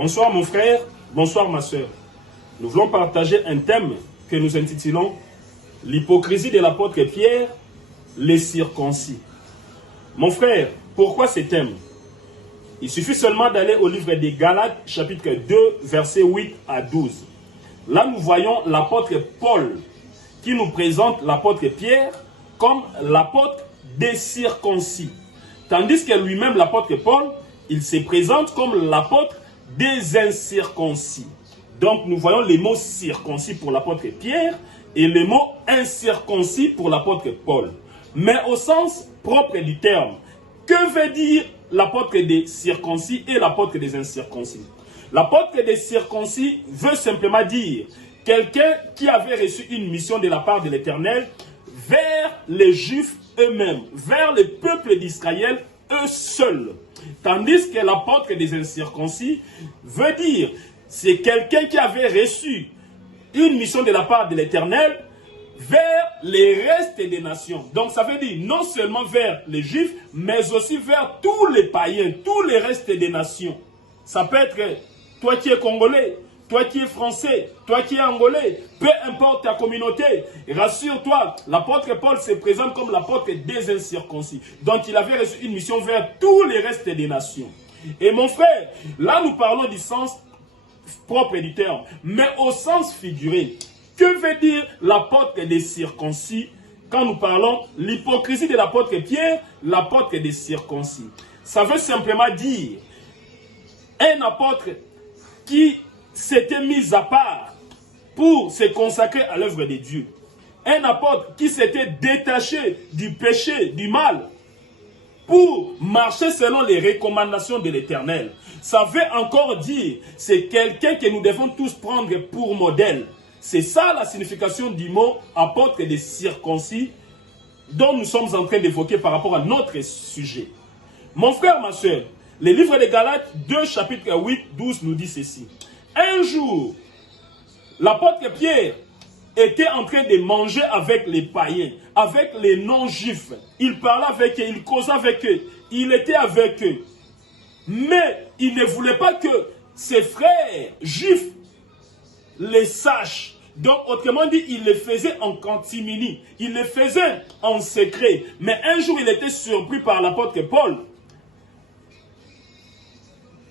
Bonsoir mon frère, bonsoir ma soeur. Nous voulons partager un thème que nous intitulons l'hypocrisie de l'apôtre Pierre, les circoncis. Mon frère, pourquoi ce thème? Il suffit seulement d'aller au livre des Galates, chapitre 2, versets 8 à 12. Là, nous voyons l'apôtre Paul qui nous présente l'apôtre Pierre comme l'apôtre des circoncis. Tandis que lui-même, l'apôtre Paul, il se présente comme l'apôtre des incirconcis. Donc, nous voyons les mots circoncis pour l'apôtre Pierre et les mots incirconcis pour l'apôtre Paul. Mais au sens propre du terme, que veut dire l'apôtre des circoncis et l'apôtre des incirconcis? L'apôtre des circoncis veut simplement dire quelqu'un qui avait reçu une mission de la part de l'Éternel vers les Juifs eux-mêmes, vers le peuple d'Israël eux seuls. Tandis que l'apôtre des incirconcis veut dire c'est quelqu'un qui avait reçu une mission de la part de l'Éternel vers les restes des nations. Donc ça veut dire non seulement vers les Juifs, mais aussi vers tous les païens, tous les restes des nations. Ça peut être toi qui es Congolais, toi qui es Français, toi qui es Angolais, peu importe ta communauté, rassure-toi, l'apôtre Paul se présente comme l'apôtre des incirconcis. Donc il avait reçu une mission vers tous les restes des nations. Et mon frère, là nous parlons du sens propre du terme, mais au sens figuré. Que veut dire l'apôtre des circoncis quand nous parlons l'hypocrisie de l'apôtre Pierre, l'apôtre des circoncis? Ça veut simplement dire un apôtre qui s'était mis à part pour se consacrer à l'œuvre de Dieu. Un apôtre qui s'était détaché du péché, du mal, pour marcher selon les recommandations de l'Éternel. Ça veut encore dire, c'est quelqu'un que nous devons tous prendre pour modèle. C'est ça la signification du mot apôtre des circoncis dont nous sommes en train d'évoquer par rapport à notre sujet. Mon frère, ma soeur, le livre de Galates 2, chapitre 8, 12 nous dit ceci. Un jour, l'apôtre Pierre était en train de manger avec les païens, avec les non-juifs. Il parlait avec eux, il causait avec eux, il était avec eux. Mais il ne voulait pas que ses frères juifs les sachent. Donc, autrement dit, il le faisait en catimini, il le faisait en secret. Mais un jour, il était surpris par l'apôtre Paul,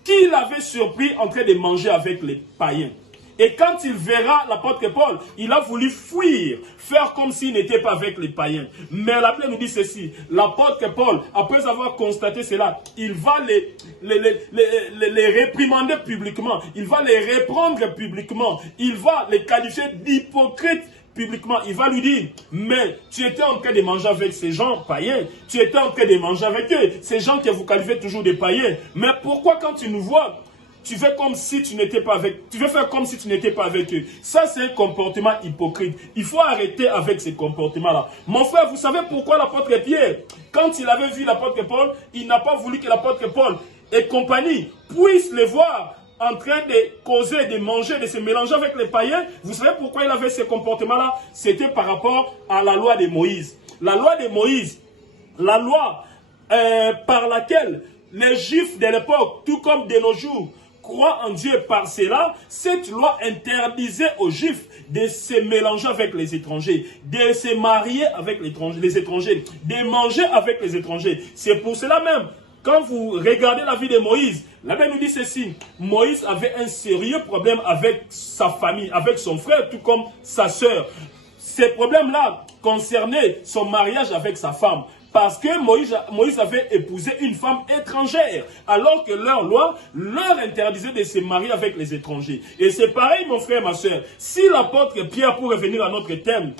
qui l'avait surpris en train de manger avec les païens. Et quand il verra l'apôtre Paul, il a voulu fuir, faire comme s'il n'était pas avec les païens. Mais la Bible nous dit ceci, l'apôtre Paul, après avoir constaté cela, il va les réprimander publiquement, il va les reprendre publiquement, il va les qualifier d'hypocrites publiquement. Il va lui dire, mais tu étais en train de manger avec ces gens païens, tu étais en train de manger avec eux, ces gens que vous qualifiez toujours des païens. Mais pourquoi quand tu nous vois, tu fais comme si tu n'étais pas avec, tu veux faire comme si tu n'étais pas avec eux? Ça, c'est un comportement hypocrite. Il faut arrêter avec ces comportements-là. Mon frère, vous savez pourquoi l'apôtre Pierre, quand il avait vu l'apôtre Paul, il n'a pas voulu que l'apôtre Paul et compagnie puissent le voir en train de causer, de manger, de se mélanger avec les païens? Vous savez pourquoi il avait ce comportement-là? C'était par rapport à la loi de Moïse. La loi de Moïse, la loi par laquelle les Juifs de l'époque, tout comme de nos jours, croient en Dieu par cela, cette loi interdisait aux Juifs de se mélanger avec les étrangers, de se marier avec les étrangers, de manger avec les étrangers. C'est pour cela même, quand vous regardez la vie de Moïse, la Bible nous dit ceci, Moïse avait un sérieux problème avec sa famille, avec son frère, tout comme sa sœur. Ces problèmes-là concernaient son mariage avec sa femme. Parce que Moïse avait épousé une femme étrangère, alors que leur loi leur interdisait de se marier avec les étrangers. Et c'est pareil, mon frère, ma soeur. Si l'apôtre Pierre, pour revenir à notre thème,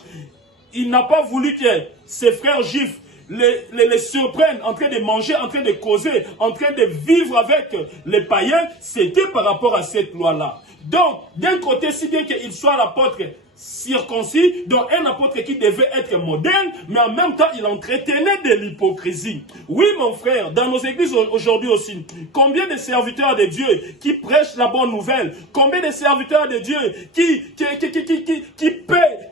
il n'a pas voulu que ses frères juifs les surprennent en train de manger, en train de causer, en train de vivre avec les païens, c'était par rapport à cette loi-là. Donc, d'un côté, si bien qu'il soit l'apôtre circoncis, donc un apôtre qui devait être modèle, mais en même temps, il entretenait de l'hypocrisie. Oui, mon frère, dans nos églises aujourd'hui aussi, combien de serviteurs de Dieu qui prêchent la bonne nouvelle, combien de serviteurs de Dieu qui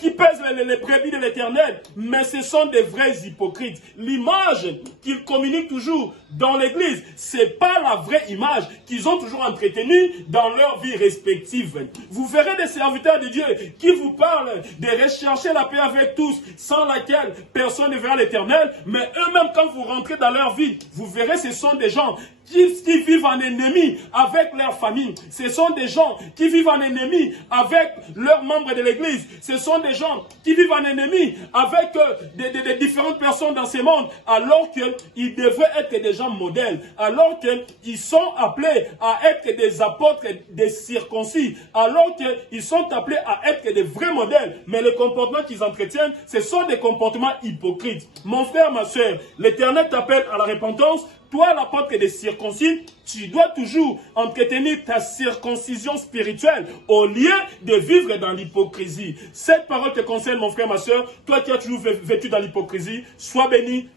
pèsent les brebis de l'Éternel, mais ce sont des vrais hypocrites. L'image qu'ils communiquent toujours dans l'église, c'est pas la vraie image qu'ils ont toujours entretenue dans leur vie respective. Vous verrez des serviteurs de Dieu qui vous parlent de rechercher la paix avec tous, sans laquelle personne ne verra l'Éternel, mais eux-mêmes, quand vous rentrez dans leur vie, vous verrez, ce sont des gens qui vivent en ennemi avec leur famille. Ce sont des gens qui vivent en ennemi avec leurs membres de l'église. Ce sont des gens qui vivent en ennemi avec des différentes personnes dans ce monde, alors qu'ils devraient être des gens modèles, alors qu'ils sont appelés à être des apôtres, des circoncis, alors qu'ils sont appelés à être des vrais modèles. Mais les comportements qu'ils entretiennent, ce sont des comportements hypocrites. Mon frère, ma soeur, l'Éternel t'appelle à la repentance. Toi, l'apôtre des circoncis, tu dois toujours entretenir ta circoncision spirituelle au lieu de vivre dans l'hypocrisie. Cette parole te concerne, mon frère, ma soeur. Toi qui as toujours vécu dans l'hypocrisie, sois béni,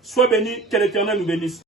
que l'Éternel nous bénisse.